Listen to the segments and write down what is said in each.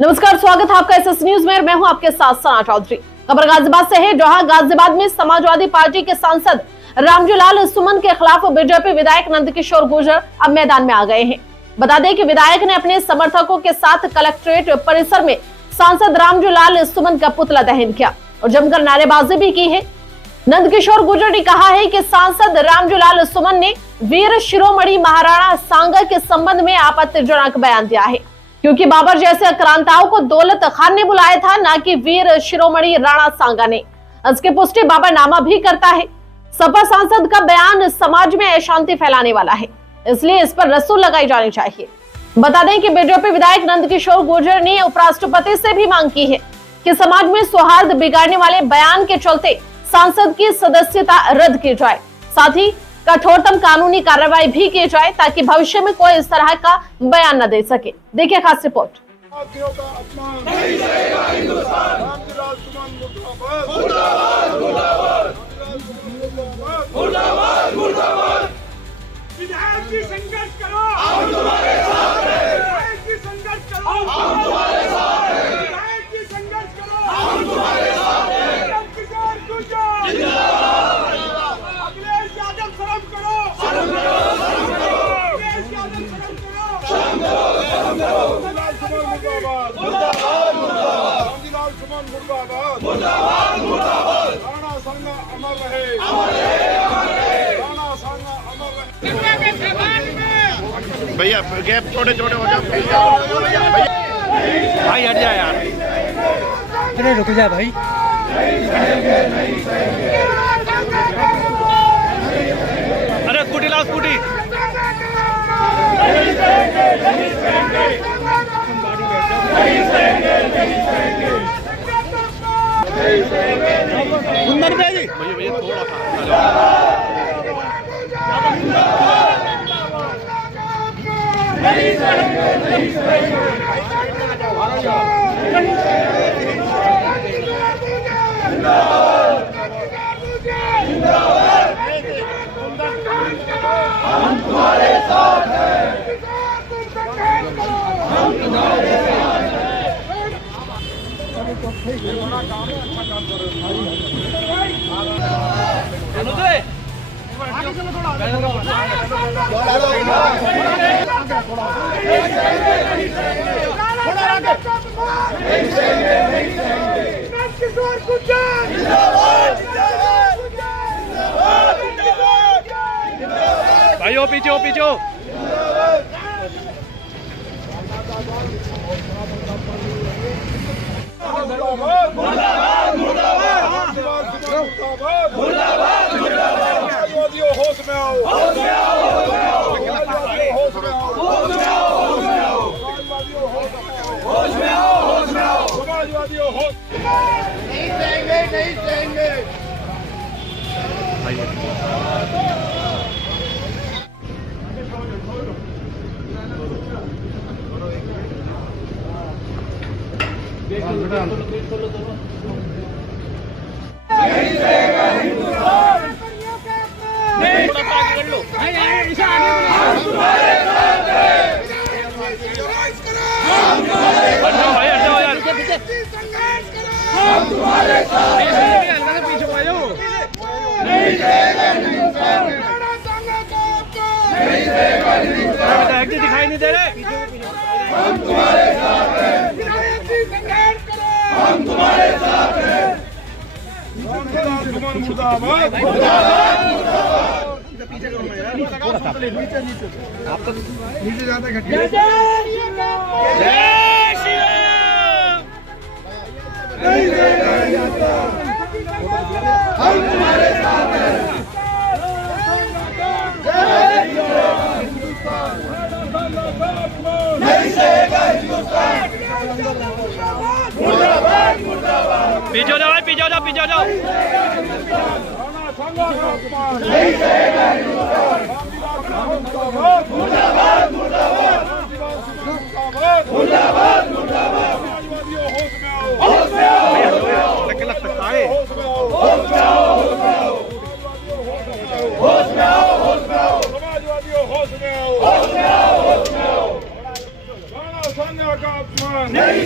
नमस्कार, स्वागत है आपका एसएस न्यूज में। मैं हूं आपके साथ सना चौधरी। खबर गाजियाबाद से है, जहां गाजियाबाद में समाजवादी पार्टी के सांसद रामजूलाल सुमन के खिलाफ बीजेपी विधायक नंदकिशोर गुर्जर अब मैदान में आ गए हैं। बता दें कि विधायक ने अपने समर्थकों के साथ कलेक्ट्रेट परिसर में सांसद रामजूलाल सुमन का पुतला दहन किया और जमकर नारेबाजी भी की है। नंदकिशोर गुर्जर ने कहा है कि सांसद रामजूलाल सुमन ने वीर शिरोमणि महाराणा सांगा के संबंध में आपत्तिजनक बयान दिया है, क्योंकि बाबर जैसे आक्रांताओं को दौलत खान ने बुलाया था, ना कि वीर शिरोमणि राणा सांगा ने। इसकी पुष्टि बाबरनामा भी करता है। सपा सांसद का बयान समाज में अशांति फैलाने वाला है, इसलिए इस पर रस्सूल लगाई जानी चाहिए। बता दें कि बीजेपी विधायक नंदकिशोर गुर्जर ने उपराष्ट्रपति से भी मांग की है कि समाज में सौहार्द बिगाड़ने वाले बयान के चलते सांसद की सदस्यता रद्द की जाए, साथ ही कठोरतम कानूनी कार्रवाई भी की जाए ताकि भविष्य में कोई इस तरह का बयान न दे सके। देखिए खास रिपोर्ट। भैया गैप छोटे छोटे हो जाओ भाई, हट जा यार। अरे रुक जा भाई। अरे स्कूटी लाओ, स्कूटी। भैया थोड़ा हम तुम्हारे साथ हैं, हम तुम्हारे साथ हैं। भाइयों पीछे हो, पीछे हो। होश में आओ, होश में आओ, होश में आओ, होश में आओ, होश में आओ, होश में आओ, होश में आओ। समाजवादियों होश नहीं देंगे, नहीं देंगे। नहीं देगा हिंदुस्तान, नहीं हम तुम्हारे साथ हैं, हम तुम्हारे हम तुम्हारे साथ हैं, नहीं देगा हिंदुस्तान, नहीं देगा हिंदुस्तान, दिखाई नहीं दे रहे। हम तुम्हारे साथ हैं, हम तुम्हारे साथ हैं। मुर्दाबाद, मुर्दाबाद, मुर्दाबाद। आप तो नीचे जाते हैं। जय श्री राम। नहीं देगा हिंदुस्तान, हम तुम्हारे साथ हैं। जय श्री राम। नहीं देगा हिंदुस्तान, मुर्दाबाद, मुर्दाबाद। पीछे हो जाओ, पीछे हो जाओ, पीछे हो जाओ। नहीं देगा हिंदुस्तान, मुर्दाबाद, मुर्दाबाद, मुर्दाबाद, मुर्दाबाद। होश में आओ, लग सकता है। होश में आओ, होश में आओ, होश में आओ, होश में आओ। समाजवादियों होश में आओ, होश में आओ, होश में आओ। राणा सांगा का अपमान नहीं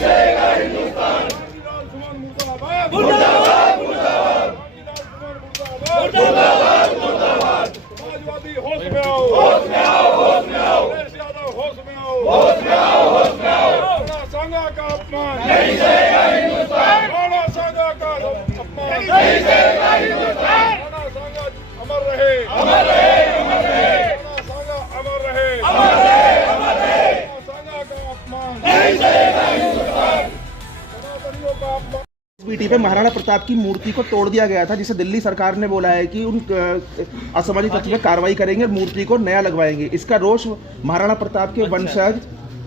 समाजवादी होश में आओ, होश में आओ, होश में आओ, अखिलेश यादव होश में आओ, होश में आओ, होश में आओ। राणा सांगा का अपमान नहीं सहेगा हिंदुस्तान, राणा सांगा का अपमान नहीं सहेगा हिंदुस्तान। राणा सांगा अमर रहे, अमर रहे, अमर रहे। राणा सांगा अमर रहे, अमर रहे, अमर रहे। राणा सांगा का अपमान नहीं सहेगा हिंदुस्तान, सनातनियों का अपमान। बीटी पे महाराणा प्रताप की मूर्ति को तोड़ दिया गया था, जिसे दिल्ली सरकार ने बोला है कि उन असामाजिक तत्व पे कार्रवाई करेंगे, मूर्ति को नया लगवाएंगे। इसका रोष महाराणा प्रताप के वंशज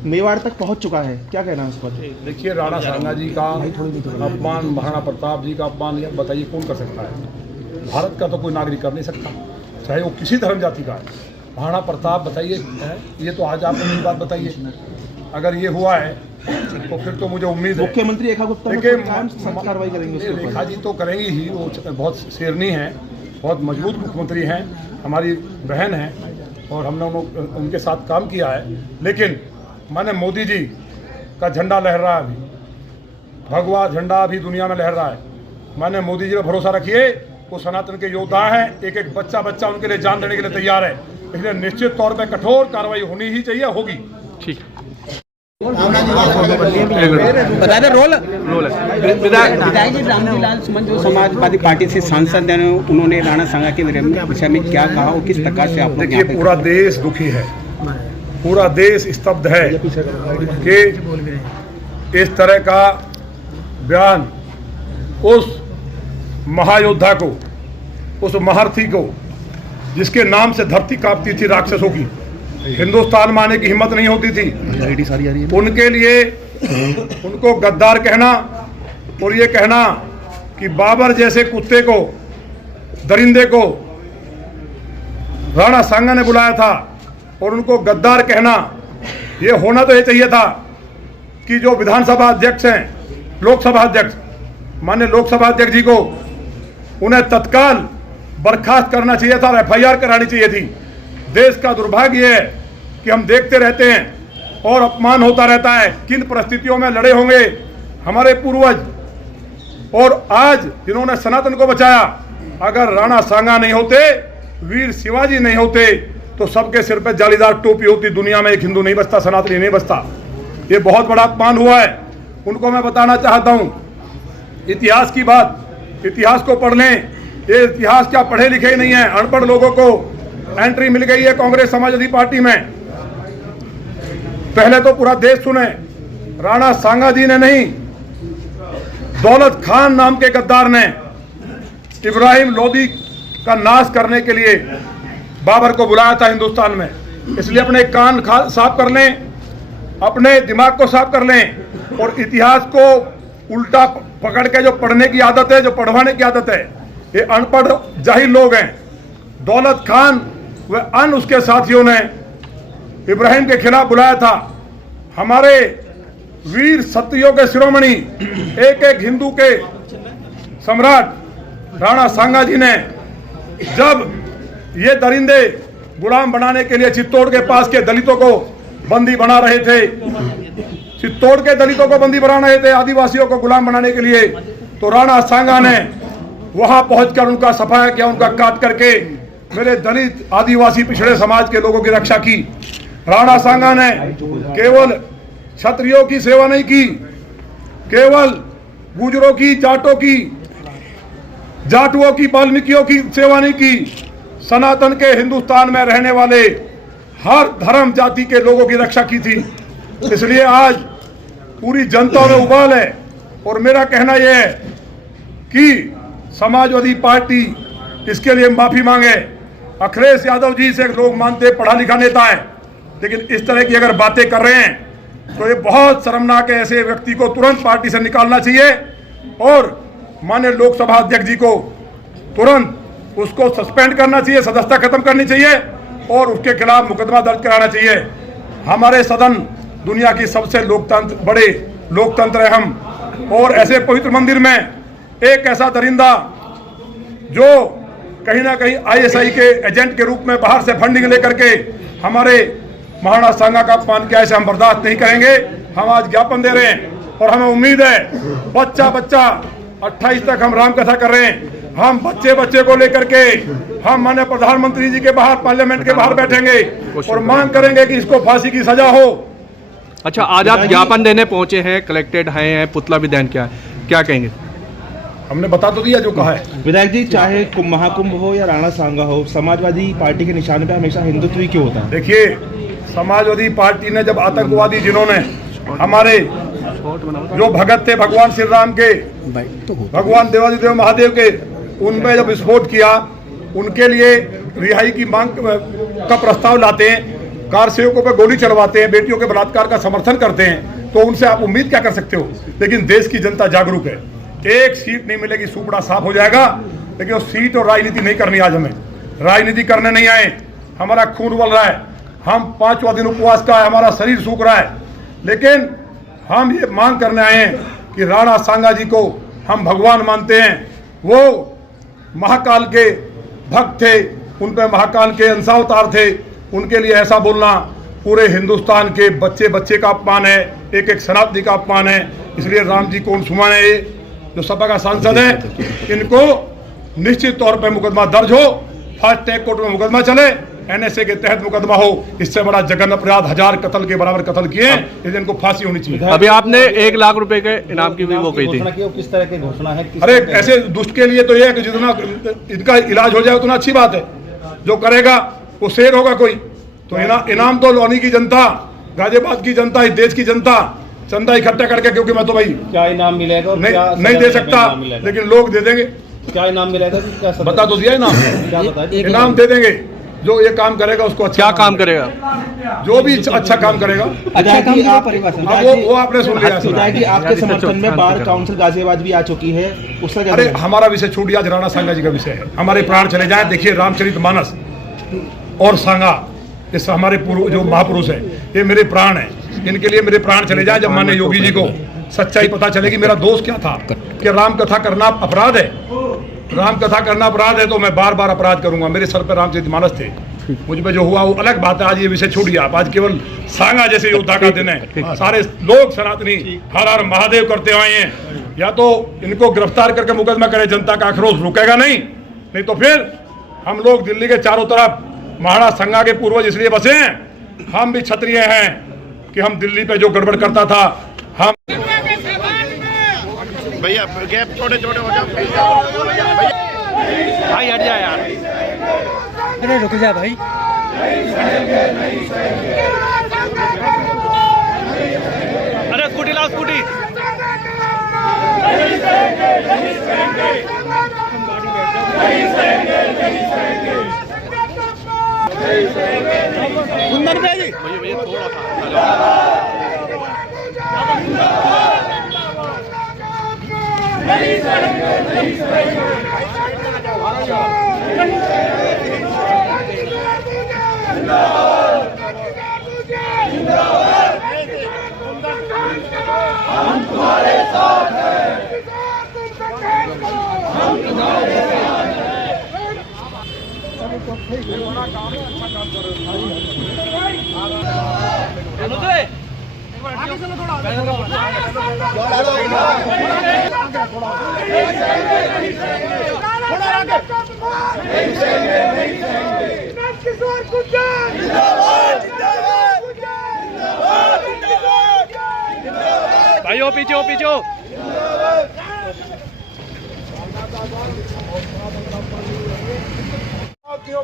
मेवाड़ तक पहुंच चुका है, क्या कहना है इस पर? देखिए, राणा सांगा जी का अपमान, महाराणा प्रताप जी का अपमान, यह बताइए कौन कर सकता है? भारत का तो कोई नागरिक कर नहीं सकता, चाहे वो किसी धर्म जाति का है। महाराणा प्रताप बताइए, ये तो आज आपने मेरी बात बताइए, अगर ये हुआ है तो फिर तो मुझे उम्मीद है मुख्यमंत्री रेखा गुप्ता कार्रवाई करेंगे। रेखा जी तो करेंगी ही, वो बहुत शेरनी है, बहुत मजबूत मुख्यमंत्री हैं, हमारी बहन हैं और हमने उनके साथ काम किया है। लेकिन माने मोदी जी का झंडा लहर रहा है, अभी भगवा झंडा अभी दुनिया में लहर रहा है। माने मोदी जी पर भरोसा रखिए, वो सनातन के योद्धा हैं, एक एक बच्चा बच्चा उनके लिए जान देने के लिए तैयार है। इसलिए निश्चित तौर पर कठोर कार्रवाई होनी ही चाहिए, होगी। ठीक बता दे रोल विधायक जी रामजीलाल सुमन जो समाजवादी पार्टी से सांसद हैं, उन्होंने राणा सांगा के विषय में क्या कहा और किस प्रकार से आप? देखिए, पूरा देश दुखी है, पूरा देश स्तब्ध है कि इस तरह का बयान उस महायोद्धा को, उस महारथी को, जिसके नाम से धरती कांपती थी राक्षसों की, हिंदुस्तान में आने की हिम्मत नहीं होती थी, उनके लिए उनको गद्दार कहना और ये कहना कि बाबर जैसे कुत्ते को, दरिंदे को राणा सांगा ने बुलाया था और उनको गद्दार कहना, ये होना तो ये चाहिए था कि जो विधानसभा अध्यक्ष हैं, लोकसभा अध्यक्ष, माननीय लोकसभा अध्यक्ष जी को, उन्हें तत्काल बर्खास्त करना चाहिए था और FIR करानी चाहिए थी। देश का दुर्भाग्य है कि हम देखते रहते हैं और अपमान होता रहता है। किन परिस्थितियों में लड़े होंगे हमारे पूर्वज, और आज जिन्होंने सनातन को बचाया, अगर राणा सांगा नहीं होते, वीर शिवाजी नहीं होते, तो सबके सिर पे जालीदार टोपी होती, दुनिया में एक हिंदू नहीं बचता, सनातनी नहीं बचता। ये बहुत बड़ा अपमान हुआ है। उनको मैं बताना चाहता हूँ, इतिहास की बात, इतिहास को पढ़ लें। ये इतिहास क्या पढ़े लिखे ही नहीं है, अनपढ़ लोगों को एंट्री मिल गई है कांग्रेस समाजवादी पार्टी में। पहले तो पूरा देश सुने, राणा सांगा जी ने नहीं, दौलत खान नाम के गद्दार ने इब्राहिम लोदी का नाश करने के लिए बाबर को बुलाया था हिंदुस्तान में। इसलिए अपने कान साफ कर लें, अपने दिमाग को साफ कर लें और इतिहास को उल्टा पकड़ के जो पढ़ने की आदत है, जो पढ़वाने की आदत है, ये अनपढ़ जाहिल लोग हैं। दौलत खान व अन्य उसके साथियों ने इब्राहिम के खिलाफ बुलाया था। हमारे वीर सत्यों के शिरोमणि, एक एक हिंदू के सम्राट राणा सांगा जी ने, जब ये दरिंदे गुलाम बनाने के लिए चित्तौड़ के पास के दलितों को बंदी बना रहे थे, चित्तौड़ के दलितों को बंदी बना रहे थे, आदिवासियों को गुलाम बनाने के लिए, तो राणा सांगा ने वहां पहुंचकर उनका सफाया किया, उनका काट करके मेरे दलित आदिवासी पिछड़े समाज के लोगों की रक्षा की। राणा सांगा ने केवल क्षत्रियों की सेवा नहीं की, केवल गुजरों की, जाटों की, जाटुओं की, वाल्मीकियों की सेवा नहीं की, सनातन के हिंदुस्तान में रहने वाले हर धर्म जाति के लोगों की रक्षा की थी। इसलिए आज पूरी जनता में उबाल है और मेरा कहना यह है कि समाजवादी पार्टी इसके लिए माफी मांगे। अखिलेश यादव जी से लोग मानते पढ़ा लिखा नेता है, लेकिन इस तरह की अगर बातें कर रहे हैं तो ये बहुत शर्मनाक है। ऐसे व्यक्ति को तुरंत पार्टी से निकालना चाहिए और माननीय लोकसभा अध्यक्ष जी को तुरंत उसको सस्पेंड करना चाहिए, सदस्यता खत्म करनी चाहिए और उसके खिलाफ मुकदमा दर्ज कराना चाहिए। हमारे सदन दुनिया की सबसे बड़े लोकतंत्र है हम, और ऐसे पवित्र मंदिर में एक ऐसा दरिंदा जो कहीं ना कहीं ISI के एजेंट के रूप में बाहर से फंडिंग लेकर के हमारे महाराणा सांगा का अपमान किया, ऐसे हम बर्दाश्त नहीं करेंगे। हम आज ज्ञापन दे रहे हैं और हमें उम्मीद है बच्चा बच्चा 28 तक हम राम कथा कर रहे हैं। हम बच्चे बच्चे को लेकर के हम माननीय प्रधानमंत्री जी के बाहर पार्लियामेंट के बाहर बैठेंगे और मांग करेंगे कि इसको फांसी की सजा हो। अच्छा, आज आप ज्ञापन देने पहुंचे हैं, कलेक्टेड हैं, पुतला भी दहन क्या कहेंगे? हमने बता तो दिया जो कहा है। विधायक जी, चाहे महाकुंभ हो या राणा सांगा हो, समाजवादी पार्टी के निशान पे हमेशा हिंदुत्व ही क्यों होता है? देखिए, समाजवादी पार्टी ने जब आतंकवादी जिन्होंने हमारे जो भगत थे भगवान श्री राम के, भगवान देवादिदेव महादेव के, उनपे जब विस्फोट किया, उनके लिए रिहाई की मांग का प्रस्ताव लाते हैं, कार सेवकों पर गोली चलवाते हैं, बेटियों के बलात्कार का समर्थन करते हैं, तो उनसे आप उम्मीद क्या कर सकते हो? लेकिन देश की जनता जागरूक है। एक सीट नहीं मिलेगी, सुपड़ा साफ हो जाएगा, लेकिन वो सीट और राजनीति नहीं करनी। आज हमें राजनीति करने नहीं आए, हमारा खून उबल रहा है, हम 5वां दिन उपवास का है, हमारा शरीर सूख रहा है, लेकिन हम ये मांग करने आए हैं कि राणा सांगा जी को हम भगवान मानते हैं। वो महाकाल के भक्त थे, उन पे महाकाल के अंशावतार थे, उनके लिए ऐसा बोलना पूरे हिंदुस्तान के बच्चे बच्चे का अपमान है, एक एक सनातनी का अपमान है। इसलिए राम जी को सुमान है, जो सपा का सांसद है, इनको निश्चित तौर पर मुकदमा दर्ज हो, फास्ट ट्रैक कोर्ट में मुकदमा चले, NSA के तहत मुकदमा हो। इससे बड़ा जघन्य अपराध 1000 कत्ल के बराबर कत्ल किए, इसलिए इनको फांसी होनी चाहिए। अभी आपने 1 लाख रुपए के इनाम की भी वो कही थी, किस तरह की घोषणा है? अरे ऐसे दुष्ट के लिए तो ये है कि जितना इनका इलाज हो जाए उतना अच्छी बात है। जो करेगा वो शेर होगा कोई। तो इनाम तो लोनी की जनता, गाजियाबाद की जनता, इस देश की जनता चंदा इकट्ठा करके, क्योंकि मैं तो भाई क्या इनाम मिलेगा? नहीं दे सकता, लेकिन लोग दे देंगे। क्या इनाम मिलेगा? बता तो दिया इनाम, क्या बताइए? इनाम दे देंगे। जो ये काम करेगा उसको अच्छा क्या काम करेगा? जो भी अच्छा काम करेगा, अच्छा जी, वो आपने सुन लिया। विधायक जी, आपके समर्थन में बार काउंसिल गाजियाबाद भी आ चुकी है, उसका क्या? अरे हमारा विषय छूट गया, आज राणा सांगा जी का विषय है। हमारे प्राण चले जाए। देखिए, रामचरितमानस और सांगा, इस हमारे जो महापुरुष है, ये मेरे प्राण है, इनके लिए मेरे प्राण चले जाए। जब माननीय योगी जी को सच्चाई पता चलेगी, मेरा दोष क्या था कि राम कथा करना अपराध है, राम कथा करना अपराध है, तो मैं बार बार अपराध करूंगा। मेरे सर पर रामचरितमानस थे, मुझ पे जो हुआ वो अलग बात है। आज ये विषय छूट गया। आज केवल सांगा जैसे योद्धा का दिन है। सारे लोग सनातनी हर हर महादेव करते आए हैं। या तो इनको गिरफ्तार करके मुकदमा करे, जनता का आक्रोश रुकेगा नहीं तो फिर हम लोग दिल्ली के चारों तरफ महाराणा सांगा के पूर्वज इसलिए बसे हैं, हम भी क्षत्रिय हैं कि हम दिल्ली पे जो गड़बड़ करता था, हम भैया गैप छोटे छोटे हो जाओ भाई, हट जा यार, अरे रुक जा भाई। अरे स्कूटी लाओ, स्कूटी। भैया थोड़ा हम तुम्हारे साथ हैं, हम तुम्हारे साथ हैं। भाई ओ पीछे, ओ पीछे।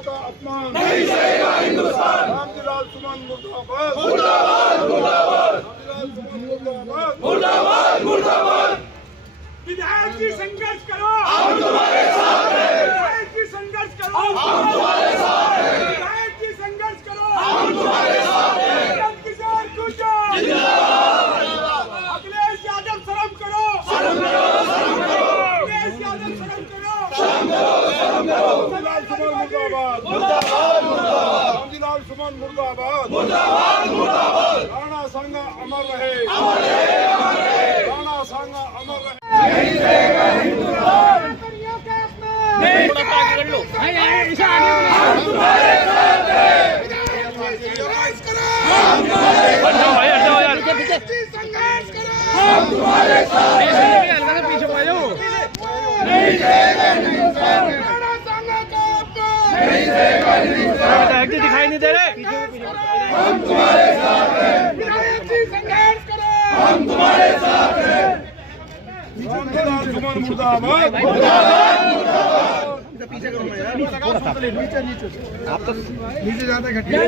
का अपमान नहीं सहेगा हिंदुस्तान। रामजीलाल सुमन मुर्दाबाद, मुर्दाबाद, मुर्दाबाद। रामजीलाल सुमन मुर्दाबाद, मुर्दाबाद, मुर्दाबाद। विधायक जी संघर्ष करो, हम तुम्हारे साथ हैं। विधायक जी संघर्ष करो, हम तुम्हारे साथ हैं। विधायक जी संघर्ष करो, हम तुम्हारे साथ हैं। किसान गुर्जर जिंदाबाद। अखिलेश यादव शर्म करो, शर्म करो, शर्म करो। अखिलेश यादव शर्म करो, शर्म करो, शर्म करो। रामजीलाल सुमन मुर्दाबाद, मुर्दाबाद, मुर्दाबाद। रामजीलाल सुमन मुर्दाबाद, मुर्दाबाद, मुर्दाबाद। राणा सांगा अमर रहे, अमर रहे, अमर रहे। राणा सांगा अमर रहे। नहीं रहेगा हिंदुस्तान। नहीं हम तुम्हारे साथ हैं। संघर्ष करो, हम तुम्हारे साथ हैं। संघर्ष करो, हम दिखाई नहीं दे रहे। हम तुम्हारे साथ हैं। संघर्ष करो, हम तुम्हारे साथ हैं। सुमन मुर्दाबाद, पीछे करो ना यार, नीचे आप तो नीचे जाते हैं। जय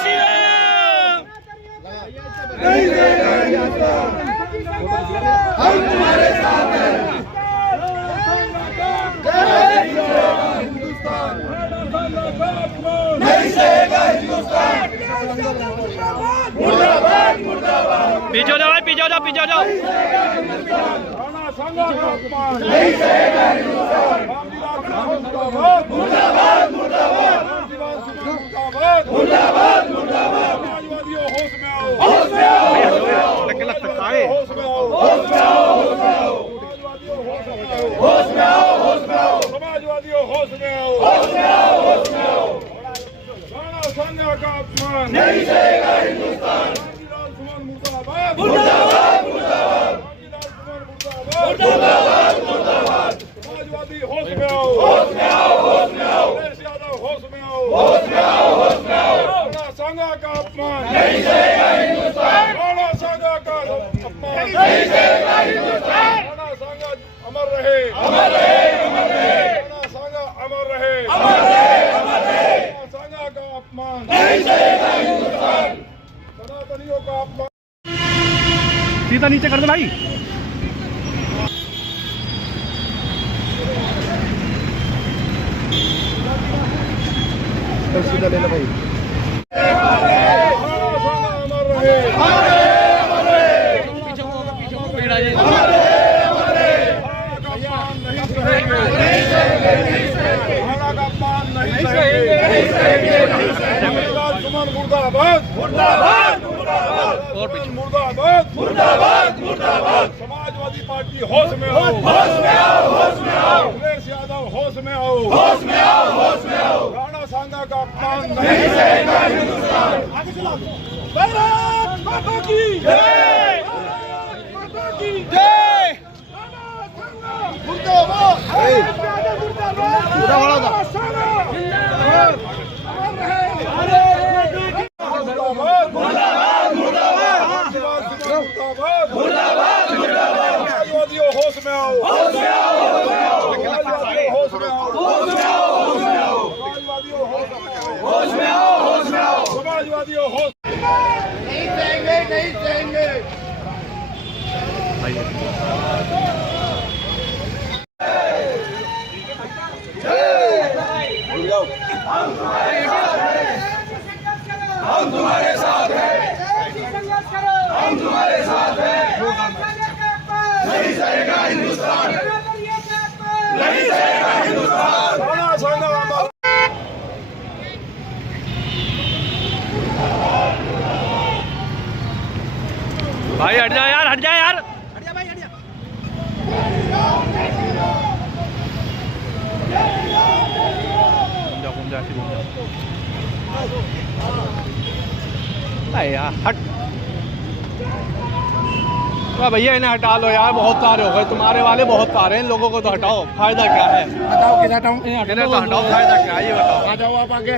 श्री राम। हम तुम्हारे साथ हैं। नहीं सहेगा हिंदुस्तान। मुर्दाबाद, मुर्दाबाद। पीछे जाओ, पीछे जाओ, पीछे जाओ। राणा सांगा का अपमान नहीं सहेगा हिंदुस्तान। मुर्दाबाद, मुर्दाबाद, मुर्दाबाद। मुर्दाबाद, मुर्दाबाद, मुर्दाबाद। समाजवादियों होश में आओ, होश में आओ। लग सकता है। होश में आओ, होश में आओ, होश में आओ। समाजवादियों होश में आओ, होश में आओ, होश में आओ। समाजवादियों होश में आओ, होश में आओ, होश में आओ। राणा सांगा का अपमान नहीं सहेगा हिंदुस्तान। सुमन मुर्दाबाद, मुर्दाबाद, मुर्दाबाद। मुर्दाबाद, मुर्दाबाद। समाजवादी होश में आओ, होश में आओ, होश में आओ। अखिलेश यादव होश में आओ, होश में आओ, होश में आओ। राणा सांगा का अपमान नहीं सहेगा हिंदुस्तान। राणा सांगा का अपमान नहीं सहेगा हिंदुस्तान। राणा सांगा अमर रहे, अमर रहे, अमर रहे। राणा सांगा अमर रहे, अमर रहे, अमर रहे। राणा सांगा का अपमान नहीं सहेगा हिंदुस्तान। सनातनियों का अपमान। सीधा नीचे कर दो भाई। सीधा ले लो भाई। अमर रहे, अमर रहे, अमर रहे। पीछे हो, पीछे हो, अमर रहे, अमर रहे। नहीं सहेंगे, नहीं सहेंगे, नहीं सहेंगे। का अपमान नहीं सहेंगे, नहीं सहेंगे, नहीं सहेंगे। सुमन मुर्दाबाद, मुर्दाबाद, मुर्दाबाद। मुर्दाबाद, मुर्दाबाद, मुर्दाबाद। समाजवादी पार्टी होश में आओ, होश में आओ, होश में आओ। अखिलेश यादव होश में आओ, होश में आओ, होश में आओ। राणा सांगा का अपमान नहीं सहेगा हिंदुस्तान। आगे चलो। भारत माता की जय, भारत माता की जय। मुर्दाबाद, मुर्दाबाद, मुर्दाबाद। समाजवादियों होश में आओ, होश में आओ, होश में आओ। होश में आओ, होश में आओ, होश में आओ। समाजवादियों होश में आओ, होश में आओ, होश में आओ। समाजवादियों होश नहीं सहेंगे, नहीं सहेंगे। हम तुम्हारे साथ हैं, हम तुम्हारे साथ हैं। नहीं सहेगा हिंदुस्तान, नहीं सहेगा हिंदुस्तान। राणा सांगा अमर। भाई हट जा यार, हट जा यार। हट जा भाई, हट जा। यार हट। भैया इन्हें हटा लो यार, बहुत सारे हो गए, तुम्हारे वाले बहुत सारे हैं। इन लोगों को तो हटाओ, फायदा क्या है? बताओ किधर हटाऊं? इन्हें तो हटाओ, फायदा क्या है ये बताओ। आ जाओ आप आगे।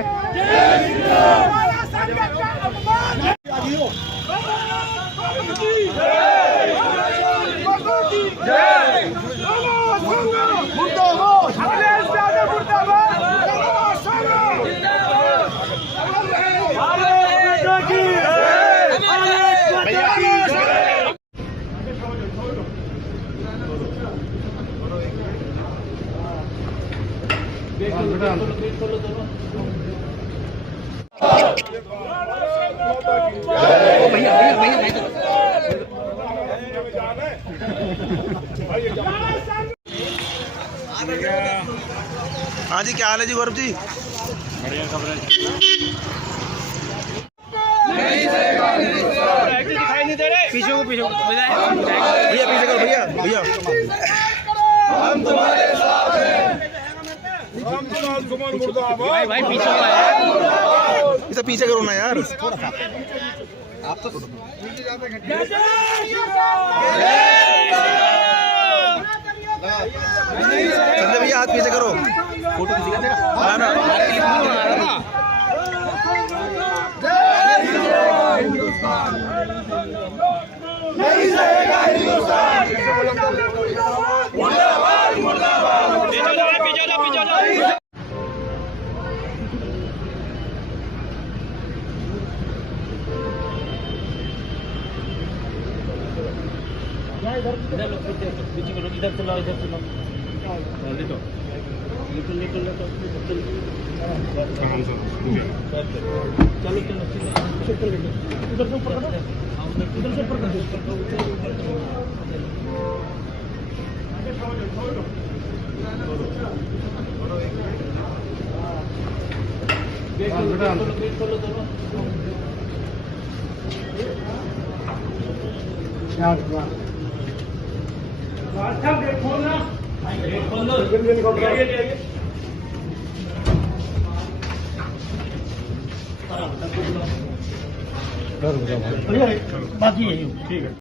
हाँ जी, क्या हाल है जी गौरव जी? बढ़िया खबर दिखाई नहीं दे रहे। पीछे को भैया, पीछे करो भैया, भैया। हम तुम्हारे साथ हैं। सुमन मुर्दाबाद। भाई पीछे इसे पीछे करो ना यार। संजय भैया हाथ पीछे करो, फोटो किसी का इधर चलो इधर चलो बाकी है ठीक है।